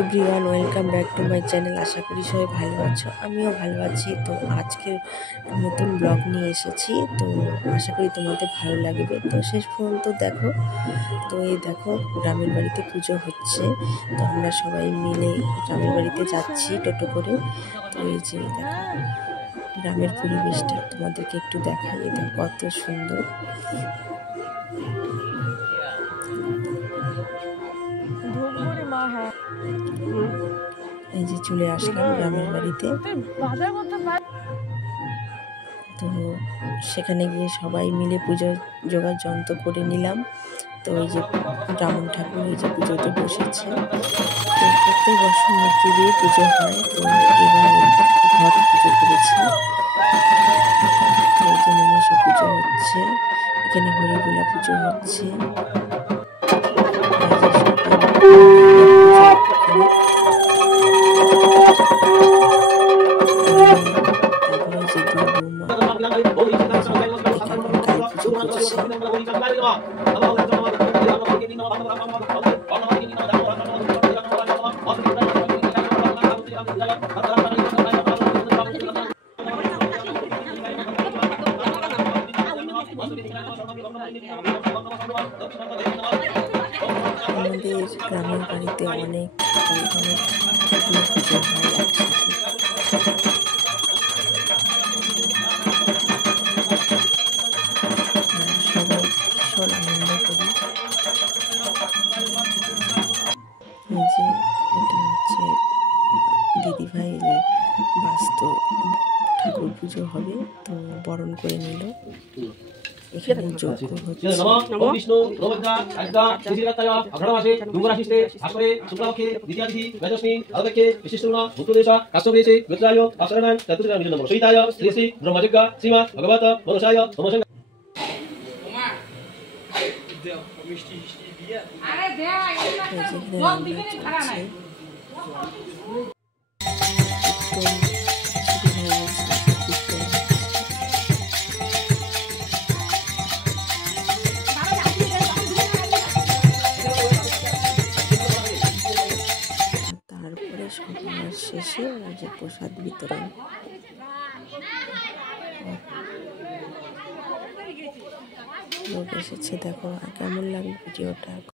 Everyone, welcome back to my channel. আশা করি সবাই ভালো আছো, আমিও ভালো আছি। তো আজকে নতুন ব্লগ নিয়ে এসেছি, তো আশা করি তোমাদের ভালো লাগবে। তো শেষ পর্যন্ত দেখো। তো এই দেখো, গ্রামের বাড়িতে পুজো হচ্ছে, তো আমরা সবাই মিলে গ্রামের বাড়িতে যাচ্ছি টোটো করে। তো এই যে দেখো গ্রামের পরিবেশটা তোমাদেরকে একটু দেখাই, দেখো কত সুন্দর। এই যে চলে আসলাম গ্রামের বাড়িতে। তো সেখানে গিয়ে সবাই মিলে পুজো জোগাড় যন্ত্র করে নিলাম। তো এই যে ব্রাহ্মণ ঠাকুর এই যে পুজোতে বসেছে। তো প্রত্যেক বছর মূর্তি দিয়ে পুজো হয়, তো এবার ঘট পুজো করেছে। তো এই যে মনসা পুজো হচ্ছে, এখানে হরিবোলা পুজো হচ্ছে। আমাদের গ্রামের বাড়িতে অনেক পুজো হয় একসাথে। সবাই ভীষণ আনন্দ করি। এই যে এটা হচ্ছে দিদিভাই, যে বাস্তু ঠাকুর পুজো হবে, তো বরণ করে নিল। এখানে যজ্ঞ হচ্ছে। তারপরে সবার শেষে যে প্রসাদ বিতরণ। লোক এসেছে, দেখো কেমন লাগলো ভিডিওটা।